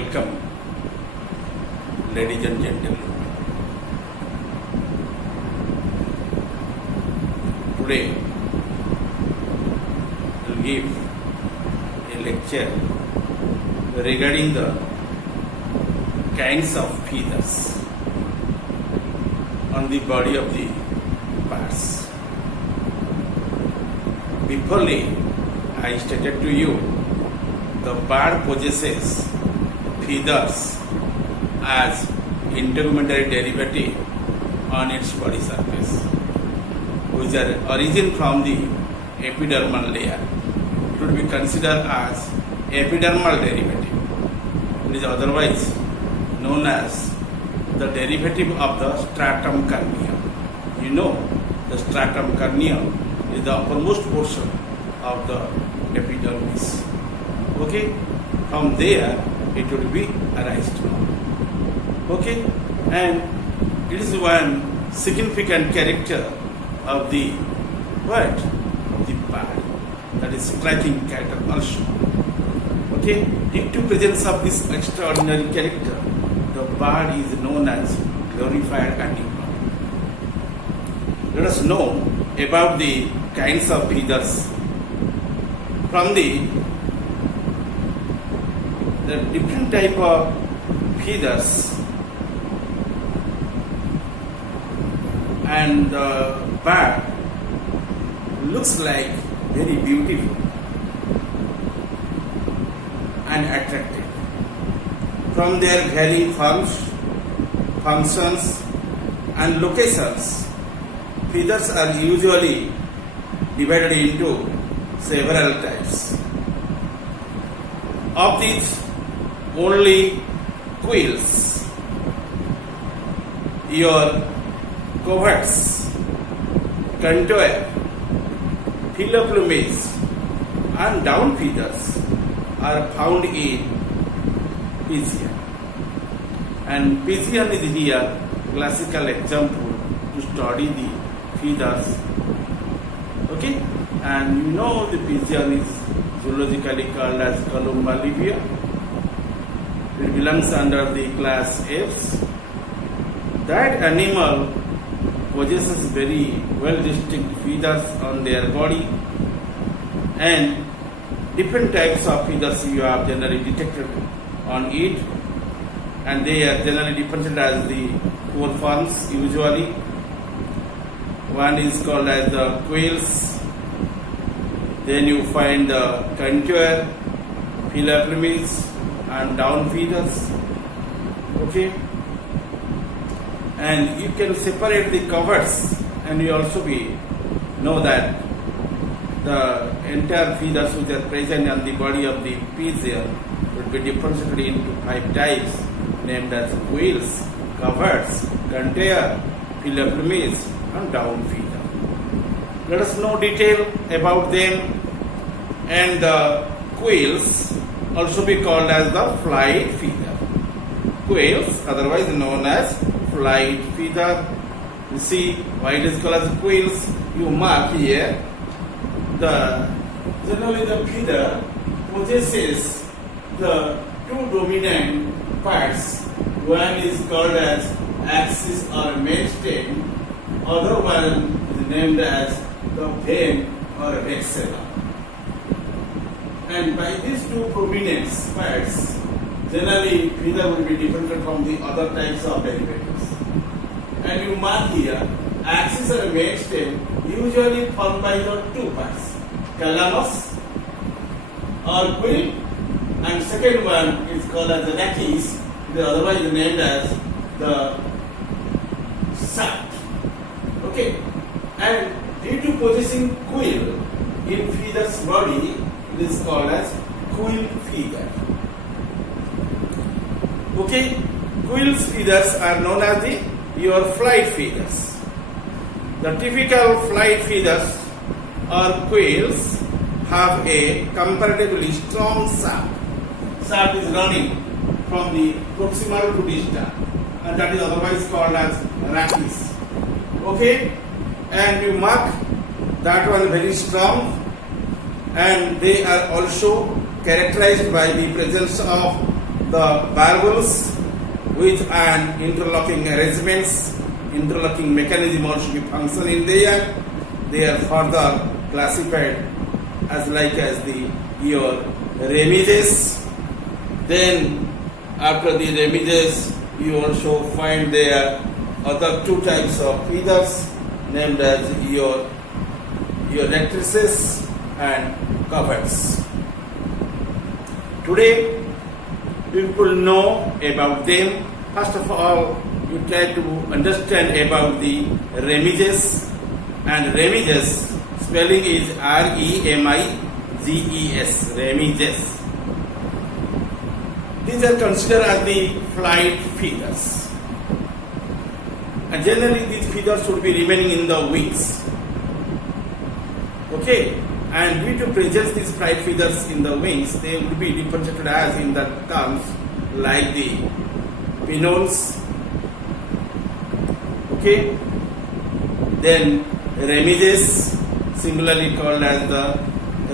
Welcome, ladies and gentlemen. Today, I will give a lecture regarding the kinds of feathers on the body of the birds. Beforely, I stated to you the bird possesses feathers as integumentary derivative on its body surface, which are origin from the epidermal layer. It would be considered as epidermal derivative. It is otherwise known as the derivative of the stratum corneum. You know, the stratum corneum is the uppermost portion of the epidermis. Okay, from there it would be arised from. Okay, and it is one significant character of the what? Of the bird. That is striking character also. Okay, due to presence of this extraordinary character, the bird is known as glorified animal. Let us know about the kinds of feathers. From the different type of feathers, and the bird looks like very beautiful and attractive. From their varying functions and locations, feathers are usually divided into several types. Of these, only quills, your coverts, contour, plumage, and down feathers are found in pigeon. And pigeon is here classical example to study the feathers. Okay, and you know the pigeon is zoologically called as Columba livia. It belongs under the class F. That animal possesses very well distinct feathers on their body, and different types of feathers you have generally detected on it, and they are generally differentiated as the four forms usually. One is called as the quills, then you find the contour, plumage, and down feathers. Okay, and you can separate the coverts, and you also know that the entire feathers which are present on the body of the pigeon would be differentiated into 5 types, named as quills, coverts, contour, plumage, and down feather. Let us know detail about them. And the quills also be called as the flight feather. Quills, otherwise known as flight feather. You see why it is called as quills. You mark here. Generally the feather possesses the 2 dominant parts. One is called as axis or main stem. Other one is named as the vane or vexilla. And by these 2 prominent parts, generally feather will be different from the other types of derivatives. And you mark here, axis or main stem usually formed by the 2 parts, calamus or quill, and second one is called as the rachis, otherwise named as the shaft. Okay, and due to possessing quill in feather's body, it is called as quill feather. Okay, quill's feathers are known as your flight feathers. The typical flight feathers or quills have a comparatively strong shaft. Shaft is running from the proximal to distal, and that is otherwise called as rachis. Okay, and you mark that one very strong, and they are also characterized by the presence of the barbels with an interlocking arrangements, interlocking mechanism also be function in there. They are further classified as your remises. Then after the remises, you also find there other two types of feathers named as your rectrices and coverts. Today we will know about them. First of all, you try to understand about the remises, and remises spelling is R-E-M-I-G-E-S, remises. These are considered as the flight feathers. And generally these feathers should be remaining in the wings. Okay, and due to presence these flight feathers in the wings, they would be represented as in the terms like the pinoles. Okay, then remises, singularly called as the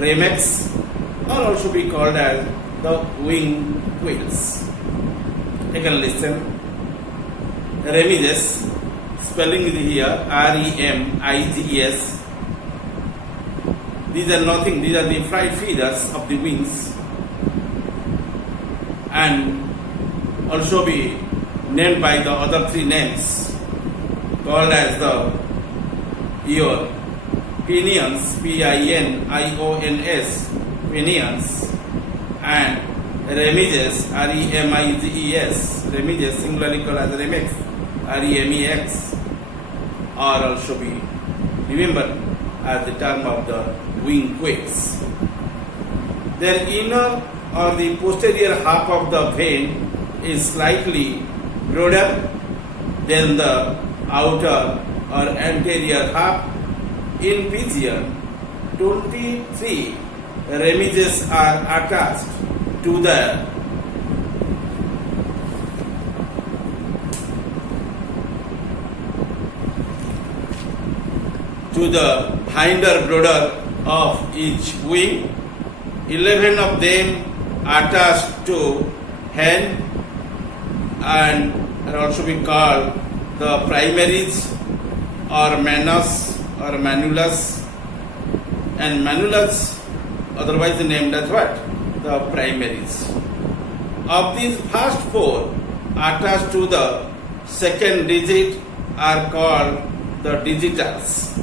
remex, or also be called as the wing quills. Again listen. Remises, spelling is here R-E-M-I-G-E-S. These are nothing, these are the flight feathers of the wings, and also be named by the other three names called as your pinions, P-I-N-I-O-N-S, pinions, and remises, R-E-M-I-G-E-S, remises, singularly called as remex, R-E-M-E-X, or also be remembered as the term of the wing quills. Their inner or the posterior half of the vein is slightly broader than the outer or anterior half. In pigeon, 23 remises are attached to the hinder border of each wing. 11 of them attached to hand and are also be called the primaries or manus or manulus, and manulus otherwise named as what? The primaries. Of these first four attached to the second digit are called the digitals.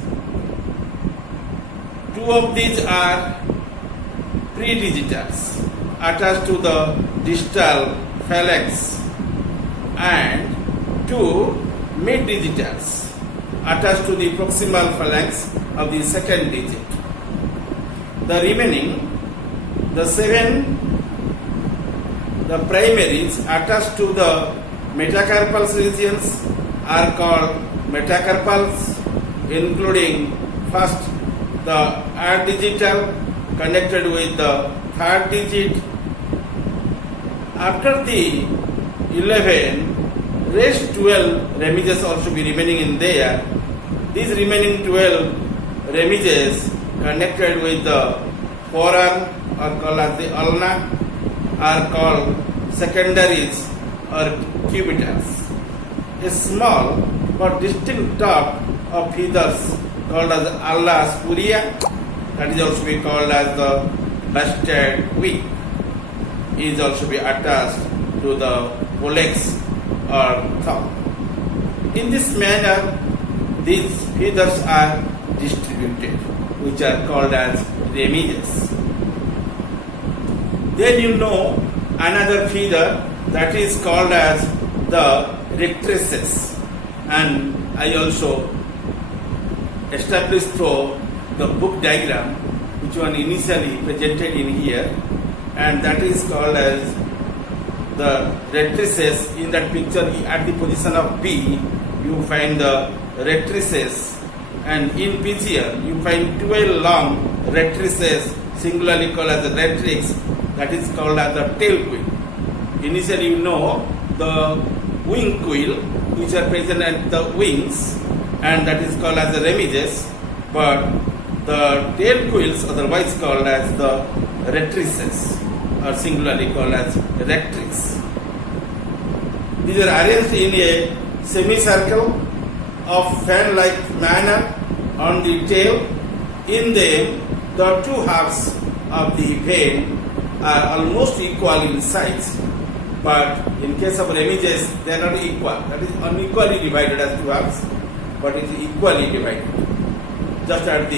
Two of these are predigitals attached to the distal phalanx, and two mid-digitals attached to the proximal phalanx of the second digit. The remaining, the primaries attached to the metacarpal regions are called metacarpals, including first the digital connected with the third digit. After the 11, rest 12 remises also be remaining in there. These remaining 12 remises connected with the forearm or called as the ulna are called secondaries or cubitals. A small but distinct top of feathers called as alla spuria, that is also be called as the bastard wing, is also be attached to the pollex or thumb. In this manner, these feathers are distributed, which are called as remises. Then you know another feather that is called as the rectrices, and I also established through the book diagram which one initially presented in here, and that is called as the rectrices. In that picture at the position of B you find the rectrices, and in pigeon you find 12 long rectrices, singularly called as the rectrix, that is called as the tail quill. Initially you know the wing quill which are present at the wings, and that is called as the remises, but the tail quills otherwise called as the rectrices or singularly called as rectrix. These are arranged in a semicircle of fan-like manner on the tail. In them, the two halves of the vein are almost equal in size, but in case of remiges, they are not equal. That is unequally divided as two halves, but it is equally divided. Just at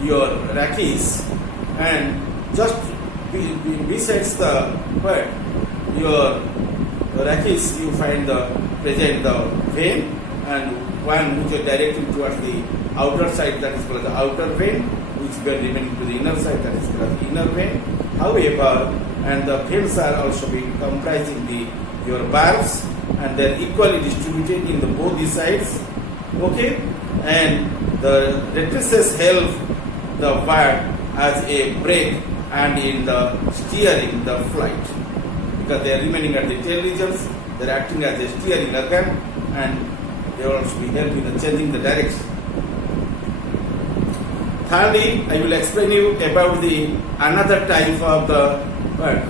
your rachis, and just besides the where your rachis, you find the vein, and one which is directing towards the outer side, that is called the outer vein, which is remaining to the inner side, that is called the inner vein. However, and the veins are also comprising your valves, and they are equally distributed in both the sides. Okay, and the rectrices help the bird as a brake and in the steering the flight, because they are remaining at the tail regions. They are acting as a steering organ, and they will also be helping in changing the direction. Thirdly, I will explain you about the another type of the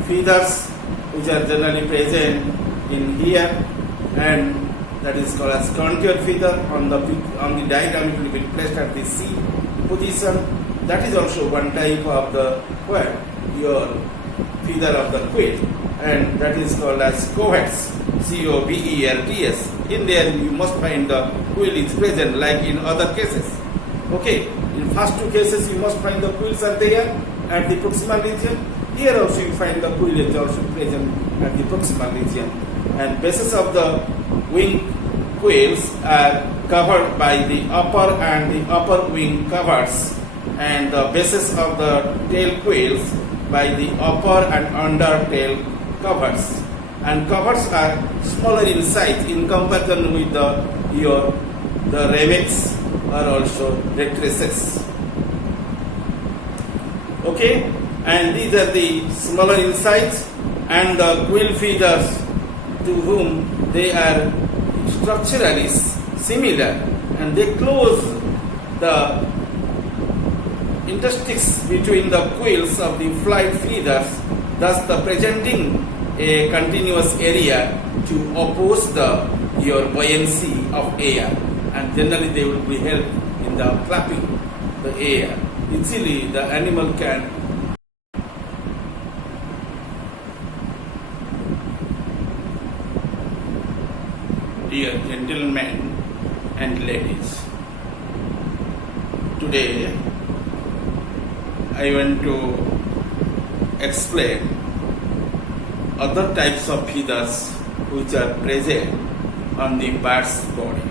feathers which are generally present in here, and that is called as Concur Feather. On the diagram it will be placed at the C position. That is also one type of the your feather of the quill, and that is called as coverts, COVERTS. In there you must find the quill is present like in other cases. Okay, in first two cases you must find the quills are there at the proximal region. Here also you find the quill is also present at the proximal region, and bases of the wing quills are covered by the upper and the upper wing covers, and the bases of the tail quills by the upper and under tail covers, and covers are smaller in size in comparison with the remiges or also rectrices. Okay, and these are the smaller in size, and the quill feathers to whom they are structurally similar, and they close the interstices between the quills of the flight feathers, thus presenting a continuous area to oppose your buoyancy of air, and generally they will be helped in the clapping the air. Easily the animal can Dear gentlemen and ladies, today I want to explain other types of feathers which are present on the bird's body.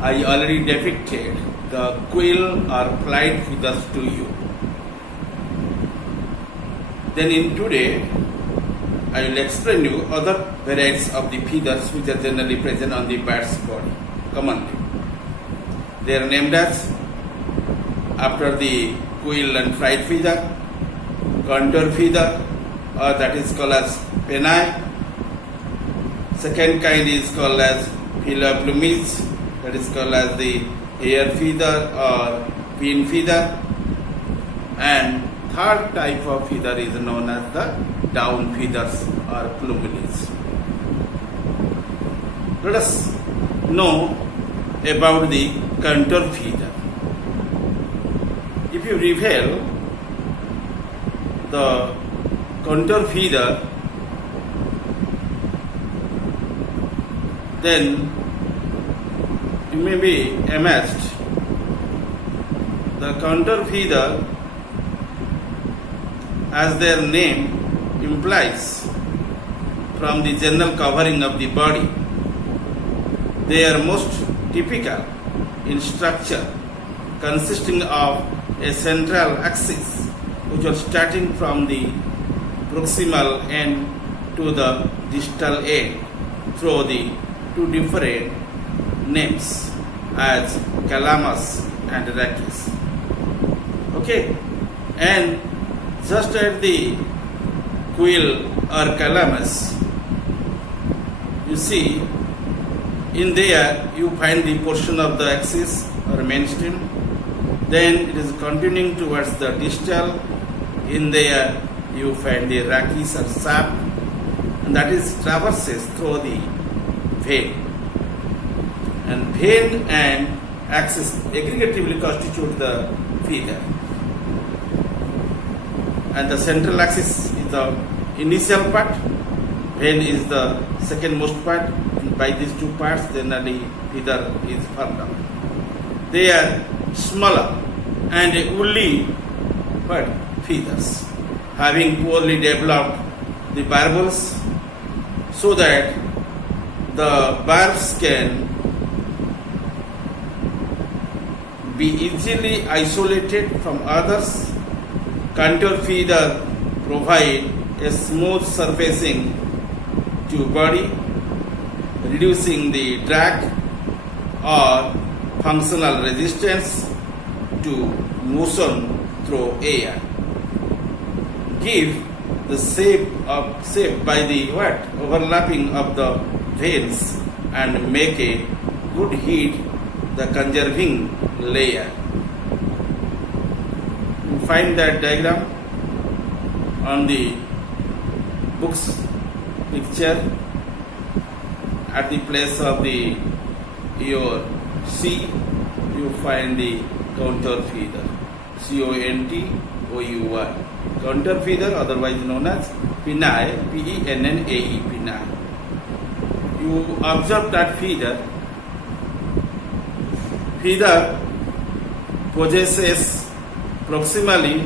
I already depicted the quill or flight feathers to you. Then in today, I will explain you other varieties of the feathers which are generally present on the bird's body commonly. They are named as, after the quill and flight feather, contour feather, or that is called as penni. Second kind is called as plumage, that is called as the hair feather or pin feather, and third type of feather is known as the down feathers or plumage. Let us know about the contour feather. If you reveal the contour feather, then you may be amazed. The contour feather, as their name implies, from the general covering of the body, they are most typical in structure, consisting of a central axis which was starting from the proximal end to the distal end through the two different names as calamus and rachis. Okay, and just at the quill or calamus, you see in there you find the portion of the axis or mainstem. Then it is continuing towards the distal. In there you find the rachis or shaft, and that is traverses through the vein. And vein and axis aggregatively constitute the feather. And the central axis is the initial part, vein is the second most part, and by these two parts generally feather is formed out. They are smaller and woolly feathers, having poorly developed the barbels so that the barbs can be easily isolated from others. Contour feather provide a smooth surfacing to body, reducing the drag or functional resistance to motion through air. Give the shape by the overlapping of the veins and make a good heat the conserving layer. You find that diagram on the book's picture at the place of the your C. You find the contour feather, CONTOUR. Contour feather, otherwise known as pinnae, PENNAE, pinnae. You observe that feather possesses proximally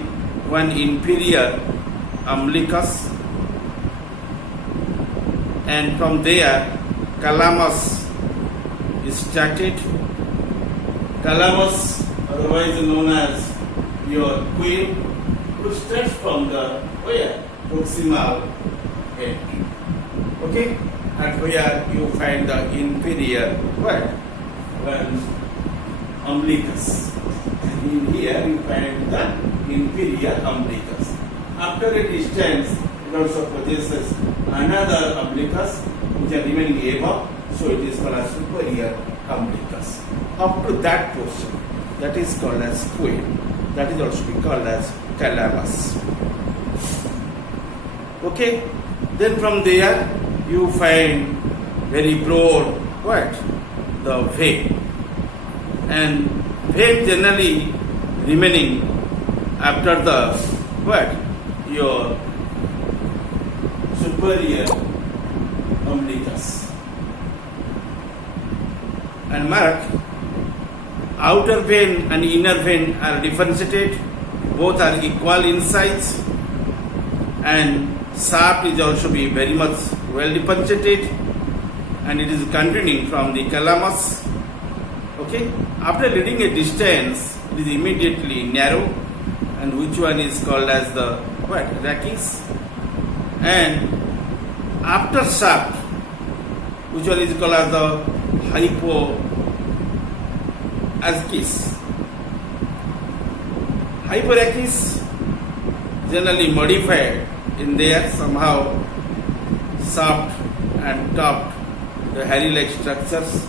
one inferior umbilicus, and from there calamus is started. Calamus, otherwise known as your queen, starts from the proximal head. Okay, and where you find the inferior umbilicus. And in here you find the inferior umbilicus. After a distance, it also possesses another umbilicus which are remaining above, so it is called as superior umbilicus. Up to that portion, that is called as queen. That is also called as calamus. Okay, then from there you find very broad the vein, and vein generally remaining after the your superior umbilicus. And mark, outer vein and inner vein are differentiated, both are equal in size, and shaft is also be very much well differentiated, and it is continuing from the calamus. Okay, after leading a distance, it is immediately narrow, and which one is called as the rachis, and after shaft, which one is called as the hyporachis. Hyporachis generally modified in there somehow soft and topped the hairy-like structures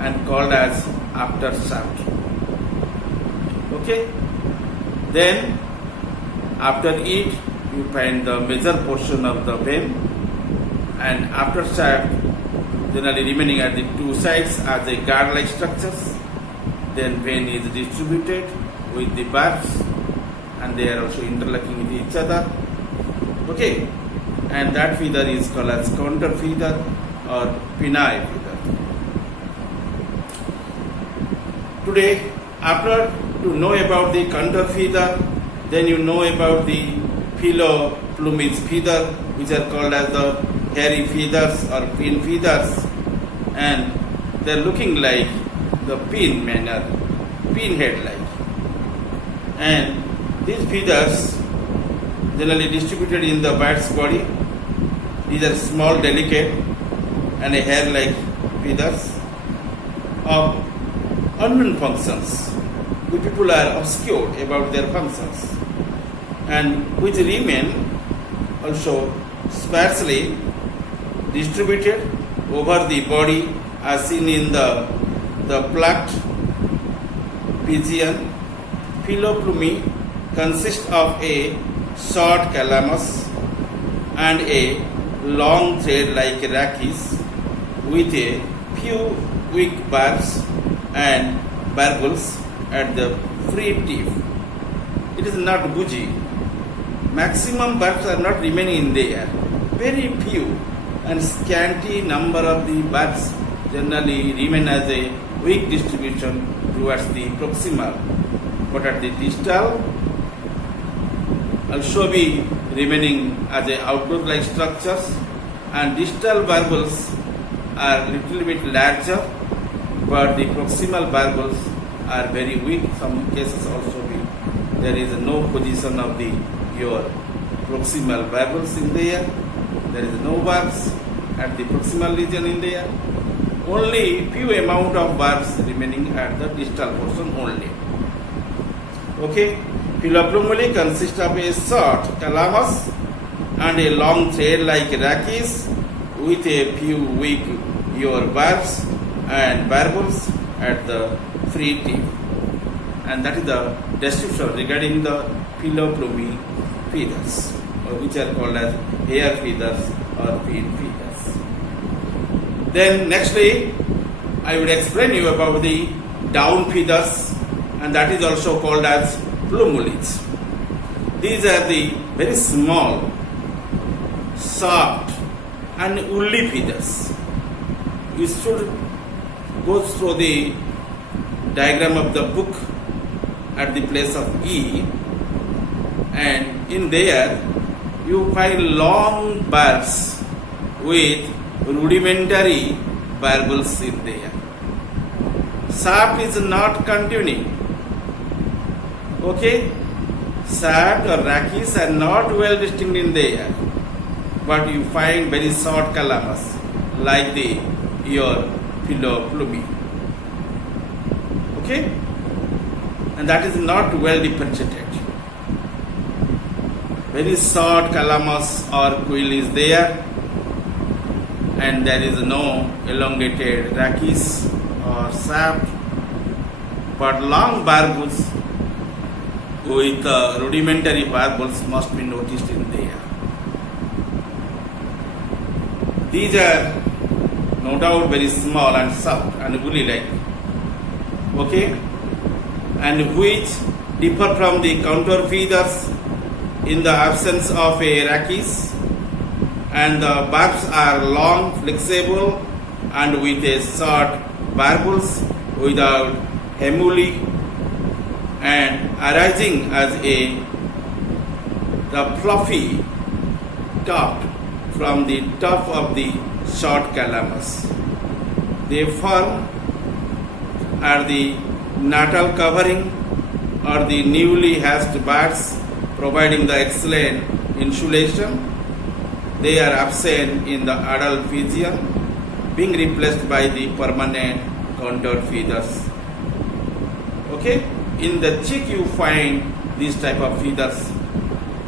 and called as after shaft. Okay, then after it you find the major portion of the vein, and after shaft generally remaining at the two sides as a guard-like structures. Then vein is distributed with the barbs, and they are also interlocking with each other. Okay, and that feather is called as contour feather or pinnae feather. Today, after to know about the contour feather, then you know about the philoplumage feather, which are called as the hairy feathers or pin feathers, and they are looking like the pin manner, pin head like. And these feathers generally distributed in the bird's body. These are small, delicate, and a hair-like feathers of unknown functions. The people are obscured about their functions, and which remain also sparsely distributed over the body as seen in the plucked pigeon. Philoplume consists of a short calamus and a long thread like rachis with a few weak barbs and barbels at the free tip. It is not bougie. Maximum barbs are not remaining in the air. Very few and scanty number of the barbs generally remain as a weak distribution towards the proximal, but at the distal also be remaining as a outdoor like structures, and distal barbels are little bit larger, but the proximal barbels are very weak. Some cases also be there is no position of the your proximal barbels in the air. There is no barbs at the proximal region in the air. Only few amount of barbs remaining at the distal portion only. Okay, Philoplumuli consists of a short calamus and a long thread like rachis with a few weak your barbs and barbels at the free tip. And that is the description regarding the Philoplumi feathers, which are called as hair feathers or feet feathers. Then nextly, I will explain you about the down feathers, and that is also called as plumulids. These are the very small, soft and woolly feathers. You should go through the diagram of the book at the place of E, and in there you find long barbs with rudimentary barbels in there. Shaft is not continuing. Okay, shaft or rachis are not well distinct in there, but you find very short calamus like the your Philoplumi. Okay, and that is not well differentiated. Very short calamus or quill is there, and there is no elongated rachis or shaft, but long barbels with rudimentary barbels must be noticed in there. These are no doubt very small and soft and woolly like, okay, and which differ from the contour feathers in the absence of a rachis, and the barbs are long, flexible, and with a short barbels without hemuli, and arising as the fluffy tuft from the top of the short calamus. They form are the natal covering or the newly hatched birds, providing the excellent insulation. They are absent in the adult pigeon, being replaced by the permanent contoured feathers. Okay, in the chick you find these type of feathers,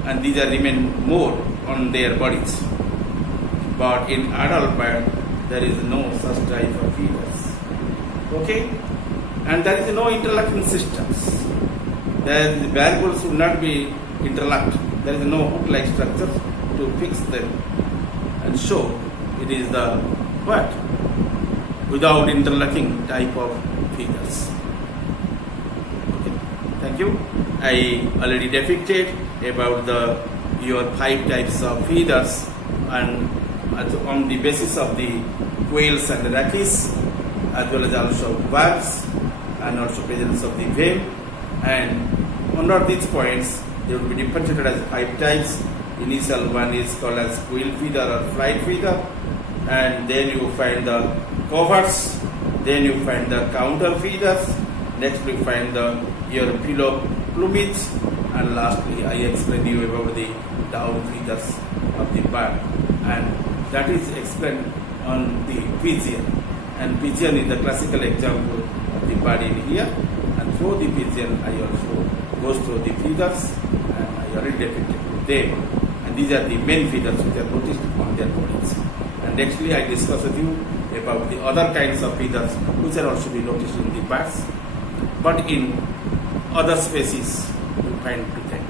and these are remain more on their bodies. But in adult bird, there is no such type of feathers. Okay, and there is no interlocking systems. The barbels should not be interlocked. There is no hook-like structure to fix them and show it is the bird without interlocking type of feathers. Okay, thank you. I already depicted about your 5 types of feathers, and on the basis of the quails and rachis, as well as also barbs, and also presence of the vein. And under these points, they will be differentiated as 5 types. Initial one is called as quill feather or flight feather, and then you find the coverts, then you find the counter feathers, next you find your Philoplumage, and lastly I explained you about the down feathers of the bird, and that is explained on the pigeon, and pigeon is the classical example of the bird in here, and through the pigeon I also goes through the feathers, and I already depicted them, and these are the main feathers which are noticed on their bodies. And nextly I discuss with you about the other kinds of feathers which are also be noticed in the birds, but in other species you find to them.